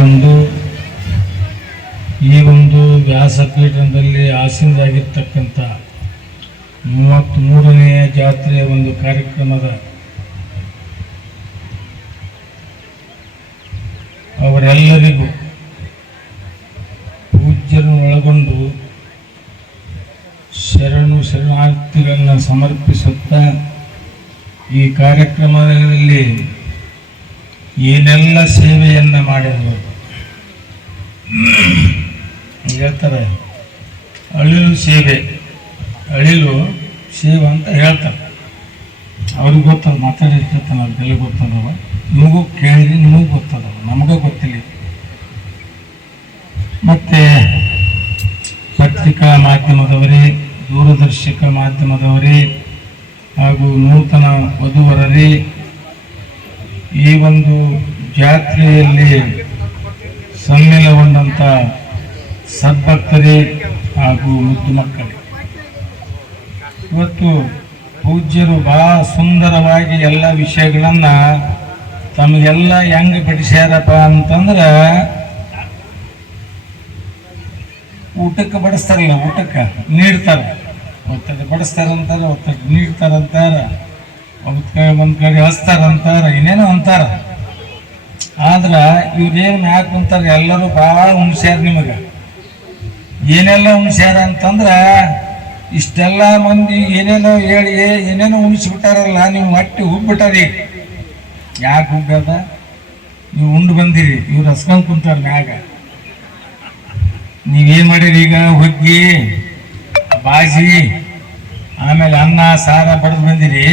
ತಂದು ಈ ಒಂದು ವ್ಯಾಸಪೀಠದಲ್ಲಿ ಆಸೀನರಾಗಿರ್ತಕ್ಕಂಥ ಮೂವತ್ತ್ಮೂರನೆಯ ಜಾತ್ರೆಯ ಒಂದು ಕಾರ್ಯಕ್ರಮದ ಅವರೆಲ್ಲರಿಗೂ ಪೂಜ್ಯರನ್ನು ಒಳಗೊಂಡು ಶರಣು ಶರಣಾರ್ಥಿಗಳನ್ನು ಸಮರ್ಪಿಸುತ್ತಾ ಈ ಕಾರ್ಯಕ್ರಮದಲ್ಲಿ ಏನೆಲ್ಲ ಸೇವೆಯನ್ನು ಮಾಡಿದರು? ಹೇಳ್ತಾರೆ, ಅಳಿಲು ಸೇವೆ. ಅಳಿಲು ಸೇವೆ ಅಂತ ಹೇಳ್ತಾರೆ. ಅವ್ರಿಗೆ ಗೊತ್ತದ ಮಾತಾಡಿರ್ತಾನೆ ಬೆಲೆ ಗೊತ್ತದವ? ನಿಮಗೂ ಕೇಳಿದ್ರೆ ನಿಮಗೂ ಗೊತ್ತದವ? ನಮಗೂ ಗೊತ್ತಿಲ್ಲ ಮತ್ತೆ ಪತ್ರಿಕಾ ಮಾಧ್ಯಮದವರೇ, ದೂರದರ್ಶಕ ಮಾಧ್ಯಮದವರೇ, ಹಾಗೂ ನೂತನ ವಧುವರರೇ, ಈ ಒಂದು ಜಾತ್ರೆಯಲ್ಲಿ ಸಮ್ಮಿಲಗೊಂಡಂಥ ಸದ್ಭಕ್ತರೇ ಹಾಗೂ ಮುದ್ದು ಮಕ್ಕಳೇ. ಇವತ್ತು ಪೂಜ್ಯರು ಬಹಳ ಸುಂದರವಾಗಿ ಎಲ್ಲ ವಿಷಯಗಳನ್ನು ತಮಗೆಲ್ಲ ಹೆಂಗೆ ಬಿಡಿಸ್ಯಾರಪ್ಪ ಅಂತಂದ್ರೆ ಊಟಕ್ಕೆ ಬಡಿಸ್ತಾರಲ್ಲ, ಊಟಕ್ಕೆ ನೀಡ್ತಾರೆ. ಒತ್ತಡ ಬಡಿಸ್ತಾರಂತಾರೆ ಒತ್ತಡ ನೀಡ್ತಾರಂತಾರ ಒಂದ್ ಕಡೆ ಒಂದ್ ಕಡೆ ಅಂತಾರೆ, ಇನ್ನೇನೋ ಅಂತಾರ. ಆದ್ರ ಇವ್ರೇನು ಮ್ಯಾಕ್ ಕುಂತಾರ ಎಲ್ಲರೂ ಭಾಳ ಹುಣ್ಸ್ಯಾರ ನಿಮಗೆ. ಏನೆಲ್ಲ ಹುಣ್ಸ್ಯಾರ ಅಂತಂದ್ರೆ ಇಷ್ಟೆಲ್ಲ ಮಂದಿ ಏನೇನೋ ಹೇಳಿ ಏನೇನೋ ಉಣಿಸ್ಬಿಟ್ಟಾರಲ್ಲ ನೀವು ಮಟ್ಟಿ ಹುಬ್ಬಿಟ್ಟಾರಿ. ಯಾಕೆ ಹುಬ್ಬದ ನೀವು ಉಂಡು ಬಂದಿರಿ, ಇವ್ರು ಹಸ್ಕೊಂಡು ಕುಂತಾರ ಮ್ಯಾಗ. ನೀವೇನ್ ಮಾಡಿರಿ ಈಗ? ಹುಗ್ಗಿ, ಬಾಜಿ, ಆಮೇಲೆ ಅನ್ನ, ಸಾರ ಬಡ್ದು ಬಂದಿರಿ.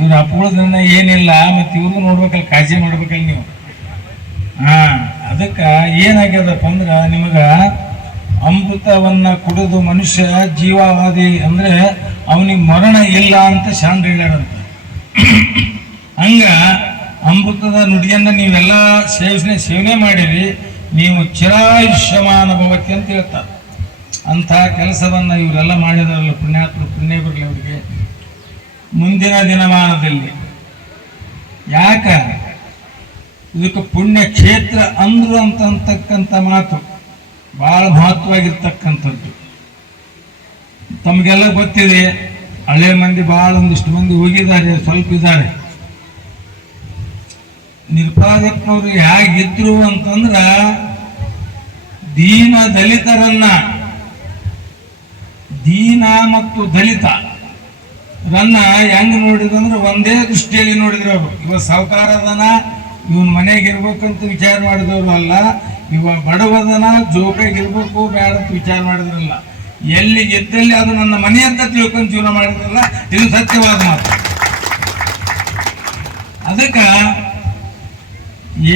ಇವ್ರ ಅಪ್ಪಳದನ್ನ ಏನಿಲ್ಲ, ಮತ್ತೆ ಇವ್ರಿಗೂ ನೋಡ್ಬೇಕಲ್ಲ, ಕಾಳಜಿ ಮಾಡ್ಬೇಕಲ್ಲ ನೀವು. ಹಾ. ಅದಕ್ಕ ಏನಾಗ್ಯದಪ್ಪ ಅಂದ್ರೆ ನಿಮಗೆ ಅಮೃತವನ್ನ ಕುಡಿದು ಮನುಷ್ಯ ಜೀವಾವಧಿ ಅಂದ್ರೆ ಅವನಿಗೆ ಮರಣ ಇಲ್ಲ ಅಂತ ಶಾಂಡ್ರು ಹೇಳ್ಯಾರಂತ ಹಂಗ ಅಮೃತದ ನುಡಿಯನ್ನ ನೀವೆಲ್ಲ ಸೇವನೆ ಸೇವನೆ ಮಾಡಿರಿ, ನೀವು ಚಿರಾಯುಷ್ಯಮಾನ ಭವತಿ ಅಂತ ಹೇಳ್ತಾರೆ. ಅಂಥ ಕೆಲಸವನ್ನ ಇವರೆಲ್ಲ ಮಾಡಿದಾರಲ್ಲ ಪುಣ್ಯಾತ್ಮ ಪುಣ್ಯ ಬರಲಿ ಅವರಿಗೆ. ಮುಂದಿನ ದಿನಮಾನದಲ್ಲಿ. ಯಾಕ? ಇದಕ್ಕೆ ಪುಣ್ಯ ಕ್ಷೇತ್ರ ಅಂದ್ರು ಅಂತಕ್ಕಂಥ ಮಾತು ಬಹಳ ಮಹತ್ವವಾಗಿರ್ತಕ್ಕಂಥದ್ದು. ತಮಗೆಲ್ಲ ಗೊತ್ತಿದೆ, ಹಳೆ ಮಂದಿ ಬಹಳ ಒಂದಿಷ್ಟು ಮಂದಿ ಹೋಗಿದ್ದಾರೆ, ಸ್ವಲ್ಪ ಇದ್ದಾರೆ. ನಿರ್ಪಾದಕರು ಹೇಗಿದ್ರು ಅಂತಂದ್ರ ದೀನ ದಲಿತರನ್ನ, ದೀನ ಮತ್ತು ದಲಿತ ರನ್ನ ಹೆಂಗ್ ನೋಡಿದಂದ್ರೆ ಒಂದೇ ದೃಷ್ಟಿಯಲ್ಲಿ ನೋಡಿದ್ರು ಅವರು. ಇವ ಸಾವುಕಾರದನ ಇವನ್ ಮನೆಗೆ ಇರ್ಬೇಕಂತ ವಿಚಾರ ಮಾಡಿದವರು ಅಲ್ಲ. ಇವ ಬಡವದನ ಜೋಕಾಗಿರ್ಬೇಕು ಬೇಡ ಅಂತ ವಿಚಾರ ಮಾಡಿದ್ರಲ್ಲ. ಎಲ್ಲಿ ಗೆದ್ದಲ್ಲಿ ಅದು ನನ್ನ ಮನೆ ಅಂತ ತಿಳ್ಕೊಂಡು ಜೀವನ ಮಾಡಿದ್ರಲ್ಲ, ಇದು ಸತ್ಯವಾದ ಮಾತು. ಅದಕ್ಕ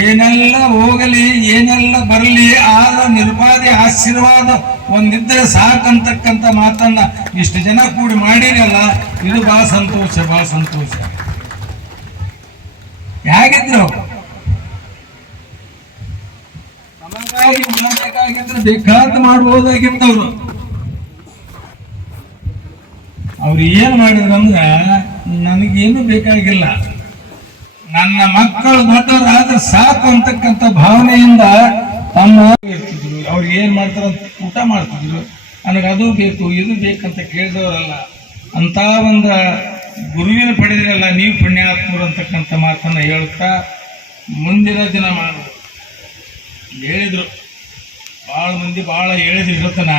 ಏನೆಲ್ಲ ಹೋಗಲಿ, ಏನೆಲ್ಲ ಬರಲಿ, ಆದ ನಿರ್ಬಾಧಿ, ಆಶೀರ್ವಾದ ಒಂದಿದ್ರೆ ಸಾಕಂತಕ್ಕಂಥ ಮಾತನ್ನ ಇಷ್ಟು ಜನ ಕೂಡಿ ಮಾಡಿರಲ್ಲ, ಇದು ಬಹಳ ಸಂತೋಷ ಬಹಳ ಸಂತೋಷ. ಹೇಗಿದ್ರು ನಮಗಾಗಿ ಮಾಡಬೇಕಾಗಿದ್ರೆ ಅವ್ರು. ಏನ್ ಮಾಡಿದ್ರಂದ್ರ, ನನಗೇನು ಬೇಕಾಗಿಲ್ಲ. ನನ್ನ ಮಕ್ಕಳು ದೊಡ್ಡವರಾದ್ರೆ ಸಾಕು ಅಂತಕ್ಕಂಥ ಭಾವನೆಯಿಂದ ತಮ್ಮ ಇರ್ತಿದ್ರು. ಅವ್ರು ಏನ್ ಮಾಡ್ತಾರ ಊಟ ಮಾಡ್ತಿದ್ರು. ನನಗೆ ಅದು ಬೇಕು, ಇದು ಬೇಕಂತ ಕೇಳಿದವರಲ್ಲ. ಅಂತ ಒಂದು ಗುರುವಿನ ಪಡೆದಿರಲ್ಲ, ನೀವು ಪುಣ್ಯಾತ್ಮರು ಅಂತಕ್ಕಂಥ ಮಾತನ್ನ ಹೇಳ್ತಾ ಮುಂದಿನ ದಿನ ಮಾಡು ಹೇಳಿದ್ರು. ಭಾಳ ಮಂದಿ ಭಾಳ ಹೇಳಿದ್ರು ಇವತ್ತನ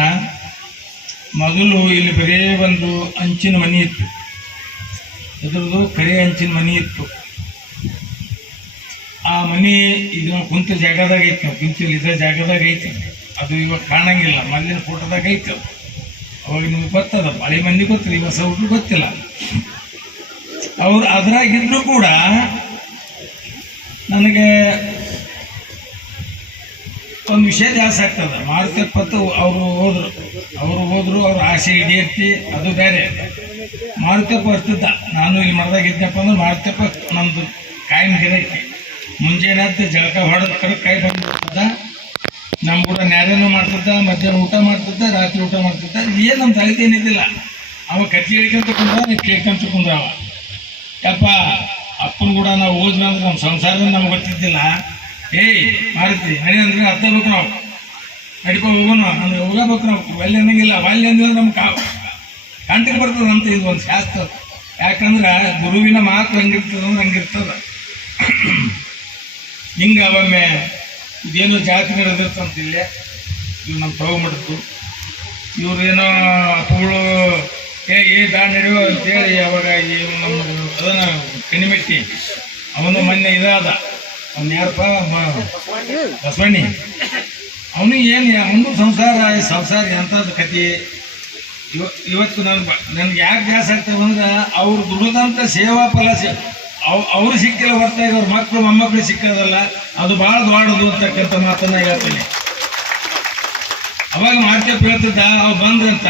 ಮೊದಲು ಇಲ್ಲಿ ಬರೇ ಒಂದು ಅಂಚಿನ ಮನೆ ಇತ್ತು. ಇದ್ರದ್ದು ಕರೆ ಅಂಚಿನ ಮನೆ ಇತ್ತು. ಆ ಮನಿ ಈಗ ನಾವು ಕುಂತ ಜಾಗದಾಗ ಐತೆ, ನಾವು ಕುಂತಿಲ್ಲ ಇದ್ರ ಜಾಗದಾಗ ಐತೆ. ಅದು ಇವಾಗ ಕಾಣಂಗಿಲ್ಲ ಮಲ್ಲಿನ ಫೋಟೋದಾಗ ಐತೆ ಅದು. ಅವಾಗ ನಿಮ್ಗೆ ಗೊತ್ತದ, ಹಳೆ ಮಂದಿ ಗೊತ್ತಿಲ್ಲ ಹೊಸ ಗೊತ್ತಿಲ್ಲ. ಅವ್ರು ಅದ್ರಾಗಿದ್ರು ಕೂಡ ನನಗೆ ಒಂದು ವಿಷಯ ಜಾಸ್ತಿ ಆಗ್ತದ. ಪತ್ತು ಅವರು ಹೋದ್ರು. ಅವರು ಹೋದ್ರು, ಅವ್ರ ಆಸೆ ಈಡೇರ್ತಿ, ಅದು ಬೇರೆ. ಮಾರುಕಟ್ಟೆ ಬರ್ತಿದ್ದ ನಾನು ಇಲ್ಲಿ ಮರದಾಗ ಇದ್ದಪ್ಪ ಅಂದ್ರೆ ಮಾರುತಿಯಪ್ಪ ನಮ್ಮದು ಕಾಯಿನ ಗಿಡ ಐತಿ ಮುಂಜಾನೆ ಜಳಕ ಹೊಡೆದ ಕಡೆ ಕಾಯಿ ಬಂದ್ಬಿಡ್ತಿದ್ದ ನಮ್ಮ ಕೂಡ ನ್ಯಾರೇನು ಮಾಡ್ತಿದ್ದ, ಮಧ್ಯಾಹ್ನ ಊಟ ಮಾಡ್ತಿದ್ದ, ರಾತ್ರಿ ಊಟ ಮಾಡ್ತಿದ್ದ. ಏನು ನಮ್ಮ ತಲೆ ಏನಿದ್ದಿಲ್ಲ ಅವ ಕತ್ತಿ ಹಿಡ್ಕೊಂತ ಕುಂದ್ರ ನೀವು ಕೇಳ್ಕೊಂತ ಕುಂದ್ರವ. ಯಪ್ಪ, ಅಪ್ಪನ ಕೂಡ ನಾವು ಓದ್ವಿ ಅಂದ್ರೆ ನಮ್ಮ ಸಂಸಾರದಿಂದ ನಮ್ಗೆ ಗೊತ್ತಿದ್ದಿಲ್ಲ. ಏಯ್ ಮಾರುತಿ ಮನೆ ಅಂದ್ರೆ ಅರ್ಥ ಬೇಕು ನಾವು ನಡಿಕೊಂಡು ಹೋಗೋಣ, ಅಂದ್ರೆ ಹೋಗಬೇಕು ನಾವು ವಾಲ್ಯ ಅನ್ನಂಗಿಲ್ಲ ಒಲ್ಲೆ ಅಂದ್ರೆ ನಮ್ಗೆ ಕಾ ಕಂಟಿಗೆ ಬರ್ತದೆ ಅಂತ ಇದು ಒಂದು ಶಾಸ್ತ್ರ. ಯಾಕಂದ್ರೆ ಗುರುವಿನ ಮಾತು ಹಂಗಿರ್ತದ ಅಂದ್ರೆ ಹಂಗಿರ್ತದ. ಹಿಂಗೆ ಒಮ್ಮೆ ಇದೇನು ಜಾತಿ ನಡೆದಿರ್ತಂತಿಲ್ಲ ಇವು ನಮ್ಮ ತಗೊಂಬಿಡ್ತು ಇವ್ರೇನೋ ಅಪ್ಪಗಳು ಏ ಏ ದಾ ನಡೆಯುವ ಅಂತೇಳಿ ಅವಾಗ ಈ ನಮ್ಮ ಅದನ್ನ ಕಣಿಮೆಟ್ಟಿ ಅವನು ಮೊನ್ನೆ ಇದಾದ. ಅವ್ನು ಯಾರಪ್ಪ? ಬಸವಣ್ಣಿ ಅವನು ಏನು ಅವನು ಸಂಸಾರ ಸಂಸಾರ ಎಂಥದ್ದು ಕತಿ ಇವ ಇವತ್ತು ನನ್ ನನ್ಗೆ ಯಾಕೆ ಗ್ಯಾಸ್ ಆಗ್ತದೆ ಅಂದ್ರೆ ಅವ್ರು ದುಡಿದಂಥ ಸೇವಾ ಫಲ ಸೇ ಅವ್ ಅವ್ರು ಸಿಕ್ಕಿಲ್ಲ ಹೊರತಾಗಿ ಅವ್ರ ಮಕ್ಕಳು ಮೊಮ್ಮಕ್ಕಳು ಸಿಕ್ಕೋದಲ್ಲ ಅದು ಭಾಳ ದೊಡ್ಡದು ಅಂತಕ್ಕಂಥ ಮಾತನ್ನ ಹೇಳ್ತೀನಿ. ಅವಾಗ ಮಾರ್ಕೆಪ್ ಹೇಳ್ತಿದ್ದ ಅವ್ ಬಂದ್ರಂತ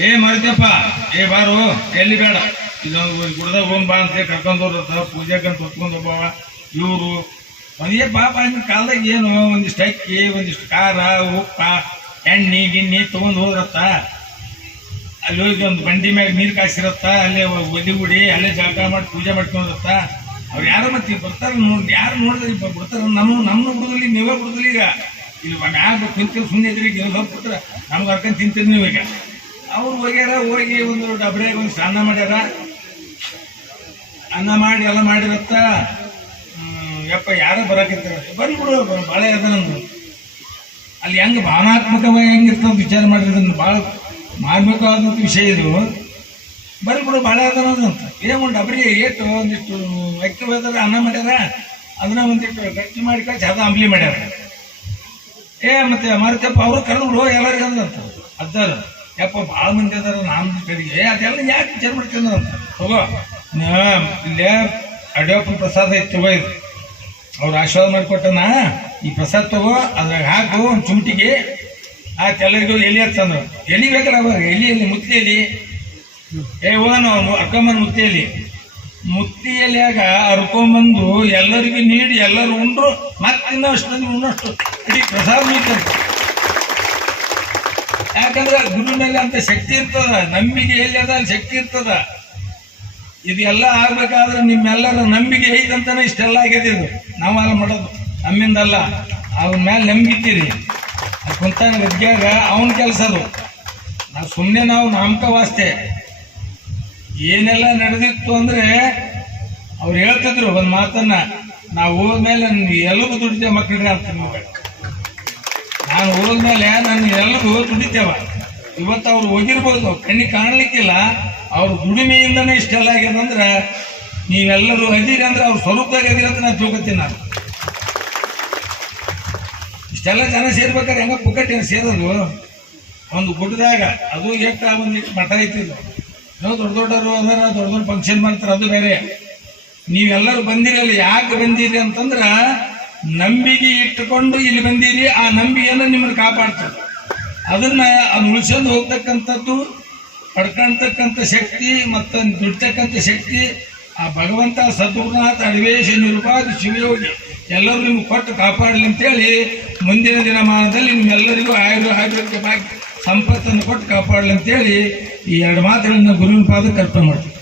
ಏ ಮಾರ್ಕೆಪ್ಪ ಏ ಬಾರು ಎಲ್ಲಿ ಬೇಡ. ಇದೊಂದು ಗುಡ್ದಾಗ ಹೋಗ್ ಬಾ ಅಂತ ಕರ್ಕೊಂಡು ಹೋಗ್ರತ್ತ ಪೂಜೆಗಂತ ಹೊತ್ಕೊಂಡು ಹೋಗ್ಬವ ಇವರು ಒಂದೇ ಪಾಪ ಆಗಿನ ಕಾಲದಾಗ ಏನು? ಒಂದಿಷ್ಟು ಅಕ್ಕಿ, ಒಂದಿಷ್ಟು ಖಾರ, ಉಪ್ಪ, ಎಣ್ಣೆ, ಗಿಣ್ಣೆ ತೊಗೊಂಡು ಹೋದ್ರತ್ತ. ಅಲ್ಲಿ ಹೋಗಿ ಒಂದು ಬಂಡಿ ಮ್ಯಾಗ ನೀರು ಕಾಸಿರತ್ತ ಅಲ್ಲೇ ಒಲಿ ಗುಡಿ, ಅಲ್ಲೇ ಜಳಕ ಮಾಡಿ ಪೂಜೆ ಮಾಡ್ಕೊಂಡಿರತ್ತ. ಅವ್ರು ಯಾರೋ ಮತ್ತೆ ಬರ್ತಾರ ನೋಡಿ ಯಾರು ನೋಡಿದ್ರೆ ಬರ್ತಾರೆ. ನಮ್ಮ ನಮ್ಮ ಬಿಡುದಿಲ್ಲ ನೀವೇ ಬಿಡುದಿಲ್ಲ ಈಗ. ಇಲ್ಲಿ ಮ್ಯಾಗ ಕುಂತಿರು ಸುಮ್ಮನೆ ಇದ್ರಿ, ನೀವು ಹೋಗ್ಬಿಟ್ರೆ ನಮ್ಗೆ ಹರ್ಕೊಂಡು ತಿಂತೀರಿ ನೀವು ಈಗ. ಅವ್ರು ಹೋಗ್ಯಾರ, ಹೋಗಿ ಒಂದು ಡಬ್ರ್ಯಾಗ ಒಂದು ಸ್ನಾನ ಮಾಡ್ಯಾರ. ಅನ್ನ ಮಾಡಿ ಎಲ್ಲ ಮಾಡಿರತ್ತ. ಯಪ್ಪ, ಯಾರೋ ಬರಾಕಿರ್ತಾರ ಬಿಡು ಭಾಳ ಅದ ನಂದು. ಅಲ್ಲಿ ಹೆಂಗೆ ಭಾವನಾತ್ಮಕವಾಗಿ ಹೆಂಗಿರ್ತದೆ ವಿಚಾರ ಮಾಡಿರೋದನ್ನ ಭಾಳ ಮಾಡಬೇಕಾದಂಥ ವಿಷಯ ಇದು. ಬರ್ರಿ ಬಿಡು ಭಾಳ ಅದ ಅಂತ. ಏನು ಒಂದು ಏಟು, ಒಂದಿಷ್ಟು ಅಕ್ಕಿ ಹೋದ್ರೆ ಅನ್ನ ಮಾಡ್ಯಾರ? ಅದನ್ನ ಒಂದಿಷ್ಟು ಗಟ್ಟಿ ಮಾಡಿ ಕಳಿಸಿ, ಅದು ಅಂಬ್ಲಿ ಮಾಡ್ಯಾರ. ಏ, ಮತ್ತೆ ಮಾರುತಪ್ಪ ಅವರು ಕರೆದು ಬಿಡು, ಎಲ್ಲರಿಗೂ ಅಂದಂತ ಅದ್ದಾರ ಯಪ್ಪ, ಭಾಳ ಮಂದಿ ಅದಾರ ನಾನು ಕಡೆಗೆ ಏ, ಅದೆಲ್ಲ ಯಾಕೆ ವಿಚಾರ ಮಾಡ್ತೀನಿ ಅಂತ. ಹೋಗೋ ಇಲ್ಲೇ ಅಡ್ಯಪ್ಪ ಪ್ರಸಾದ ಇತ್ತು ಇದು. ಅವ್ರು ಆಶೀರ್ವಾದ ಮಾಡಿಕೊಟ್ಟನ ಈ ಪ್ರಸಾದ ತಗೋ, ಅದ್ರಾಗ ಹಾಕು ಒಂದು ಚುಮಟಿಗೆ. ಆ ಎಲ್ಲರಿಗೂ ಎಲಿ ಹತ್ತಂದ್ರು ಎಲಿ ಬೇಕಲ್ಲ ಎಲ್ಲಿ ಎಲಿ ಎಲ್ಲಿ ಮುತ್ತಿಯಲ್ಲಿ ಎಲಿ. ಏ, ಹೋಗೋಣ ಅಕ್ಕಮ್ಮನ ಮುತ್ತಿಯಲ್ಲಿ ಎಲಿ. ಮುತ್ತಿ ಎಲೆಯಾಗ ಹರ್ಕೊಂಬಂದು ಎಲ್ಲರಿಗೂ ನೀಡಿ, ಎಲ್ಲರೂ ಉಂಡ್ರು. ಮತ್ತೆ ಇನ್ನಷ್ಟು ಉಣ್ಣಷ್ಟು ಇಡೀ ಪ್ರಸಾದ ಮುಗಿತಾರೆ ಯಾಕಂದ್ರೆ ಗುರುವಿನಲ್ಲಿ ಅಂತ ಶಕ್ತಿ ಇರ್ತದ. ನಂಬಿಕೆ ಎಲ್ಲಿ ಅದ ಶಕ್ತಿ ಇರ್ತದ. ಇದೆಲ್ಲ ಆಗ್ಬೇಕಾದ್ರೆ ನಿಮ್ಮೆಲ್ಲರ ನಂಬಿಕೆ ಐತಂತಾನೆ ಇಷ್ಟೆಲ್ಲ ಆಗಿದೆ ಇದು. ನಾವೆಲ್ಲ ಮಾಡೋದು. ನಮ್ಮಿಂದಲ್ಲ ಅವನ ಮೇಲೆ ನಂಬಿತ್ತೀರಿ ಅದು ಕುಂತಾನ ಗದ್ಗ್ಯಾಗ ಅವನ ಕೆಲಸ ಅದು. ನಾವು ಸುಮ್ಮನೆ ನಾವು ನಾಮಕ ವಾಸ್ತೆ ಏನೆಲ್ಲ ನಡೆದಿತ್ತು ಅಂದರೆ ಅವ್ರು ಹೇಳ್ತಿದ್ರು ಒಂದು ಮಾತನ್ನ, ನಾವು ಹೋದ್ಮೇಲೆ ನನ್ನ ಎಲುಬು ದುಡಿತೇವೆ ಮಕ್ಕಳಿಗೆ ಅಂತ ನಾವು ನಾನು ಹೋದ್ಮೇಲೆ ನನ್ನ ಎಲುಬು ದುಡಿತೇವ. ಇವತ್ತು ಅವ್ರು ಹೋಗಿರ್ಬೋದು ಕಣ್ಣಿಗೆ ಕಾಣಲಿಕ್ಕಿಲ್ಲ. ಅವ್ರ ದುಡಿಮೆಯಿಂದನೇ ಇಷ್ಟೆಲ್ಲ ಆಗ್ಯದಂದ್ರೆ ನೀವೆಲ್ಲರೂ ಅದಿರಿ ಅಂದ್ರೆ ಅವ್ರ ಸ್ವರೂಪದಾಗ ಅದಿರಿ ಅಂತ ನಾನು ತಿಳ್ಕೊತೀನಿ ನಾನು. ಇಷ್ಟೆಲ್ಲ ಜನ ಸೇರ್ಬೇಕಾದ್ರೆ ಹೆಂಗ ಪುಕ್ಕಟ್ಟೇನು ಸೇರೋದು? ಒಂದು ಗುಡ್ಡದಾಗ ಅದು ಎಷ್ಟು ಒಂದಿಟ್ಟು ಮಠ ಐತಿ ದೊಡ್ಡ ದೊಡ್ಡವರು ಅದರ, ದೊಡ್ಡ ದೊಡ್ಡ ಫಂಕ್ಷನ್ ಮಾಡ್ತಾರೆ, ಅದು ಬೇರೆ. ನೀವೆಲ್ಲರೂ ಬಂದಿರಲ್ಲ ಯಾಕೆ ಬಂದಿರಿ ಅಂತಂದ್ರೆ ನಂಬಿಕೆ ಇಟ್ಟುಕೊಂಡು ಇಲ್ಲಿ ಬಂದಿರಿ, ಆ ನಂಬಿಕೆಯನ್ನು ನಿಮ್ಮನ್ನು ಕಾಪಾಡ್ತದೆ ಅದನ್ನ ಅದು ಉಳಿಸ್ಕೊಂಡು ಹೋಗ್ತಕ್ಕಂಥದ್ದು ಪಡ್ಕೊಳ್ತಕ್ಕಂಥ ಶಕ್ತಿ ಮತ್ತು ದುಡ್ತಕ್ಕಂಥ ಶಕ್ತಿ ಆ ಭಗವಂತ ಸದ್ಗುರುನಾಥ ಅಧಿವೇಶ ನಿರೂಪಾದ ಶಿವಯೋಗಿ ಎಲ್ಲರೂ ನಿಮ್ಗೆ ಕೊಟ್ಟು ಕಾಪಾಡಲಿ ಅಂತೇಳಿ ಮುಂದಿನ ದಿನಮಾನದಲ್ಲಿ ನಿಮ್ಮೆಲ್ಲರಿಗೂ ಆಯುರ್ ಆಯುರ್ವೇದಿಕ ಬಾಕಿ ಸಂಪತ್ತನ್ನು ಕೊಟ್ಟು ಕಾಪಾಡಲಿ ಅಂತೇಳಿ ಈ ಎರಡು ಮಾತುಗಳನ್ನು ಗುರುವಿನ ಪಾದ ಕಲ್ಪನೆ ಮಾಡ್ತೀವಿ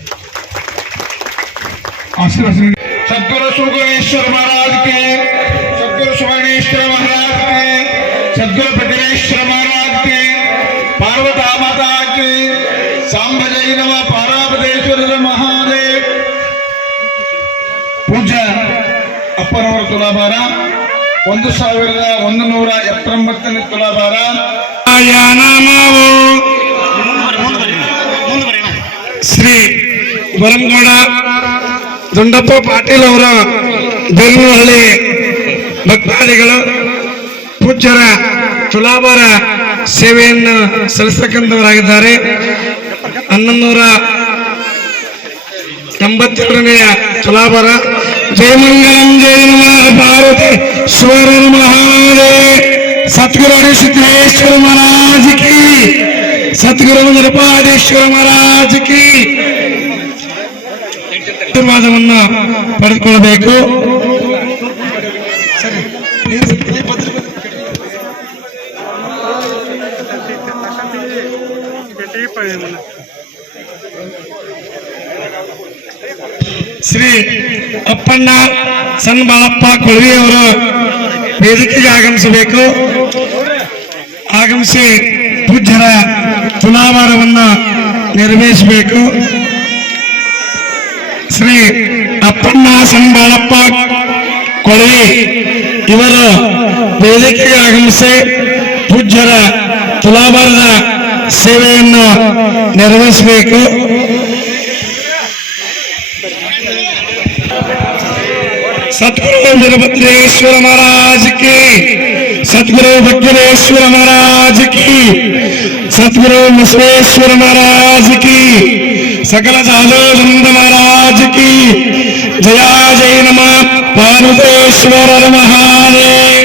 ಸದ್ಗುರು ಸುಗುಣೇಶ್ವರ ಮಹಾರಾಜ್ ಸದ್ಗುರು ಸುವರ್ಣೇಶ್ವರ ಮಹಾರಾಜ್ ಸದ್ಗುರು ಪ್ರಕರೇಶ್ವರ ಮಹಾರಾಜಕ್ಕೆ ಪಾರ್ವತಾ ಸಾಂಬ ಸಾಂಬಜೈನವ ಪಾರಾಪದೇಶ್ವರ ಮಹಾ ಪೂಜ್ಯ ಅಪ್ಪನವರ ತುಲಾಭಾರ. ಒಂದು ಸಾವಿರದ ಒಂದು ನೂರ ಎಪ್ಪತ್ತೊಂಬತ್ತನೇ ತುಲಾಭಾರ. ಶ್ರೀ ಬರಂಗೌಡ ದುಂಡಪ್ಪ ಪಾಟೀಲ್ ಅವರ ಬೆಂಗಳೂರಲ್ಲಿ ಭಕ್ತಾದಿಗಳು, ಪೂಜ್ಯರ ತುಲಾಭಾರ ಸೇವೆಯನ್ನು ಸಲ್ಲಿಸತಕ್ಕಂಥವರಾಗಿದ್ದಾರೆ. ನೂರ ಎಂಬತ್ತೆರಡನೆಯ ತುಲಾಭಾರ. ಜಯಮಂಗಲಂ ಜಯ ನಮಃ ಭಾರತಿ ಸ್ವರ ಮಹಾದೇ ಸದ್ಗುರು ಸಿದ್ದೇಶ್ವರ ಮಹಾರಾಜ್ ಕಿ ಸದ್ಗುರು ನಿರುಪಾದೇಶ್ವರ ಮಹಾರಾಜ್ ಕಿ ಆಶೀರ್ವಾದವನ್ನು ಪಡೆದುಕೊಳ್ಳಬೇಕು ಶ್ರೀ ಅಪ್ಪಣ್ಣ, ಸಣ್ಣ ಬಾಳಪ್ಪ ಕೊಳವಿಯವರು ವೇದಿಕೆಗೆ ಆಗಮಿಸಬೇಕು. ಆಗಮಿಸಿ ಪೂಜ್ಯರ ತುಲಾಭಾರವನ್ನು ನೆರವೇರಿಸಬೇಕು. ಶ್ರೀ ಅಪ್ಪಣ್ಣ ಸಂಬಾಳಪ್ಪ ಕೊಳವಿ ಇವರು ವೇದಿಕೆಗೆ ಆಗಮಿಸಿ ಪೂಜ್ಯರ ತುಲಾಭಾರದ ಸೇವೆಯನ್ನು ನೆರವೇರಿಸಬೇಕು. सतगुरु वीरभद्रेश्वर महाराज की, सतगुरु भद्रेश्वर महाराज की, सतगुरु बसवेश्वर महाराज की, सकल साधुनंद महाराज की, जया जय नमः, पार्वतेश्वर महादेव।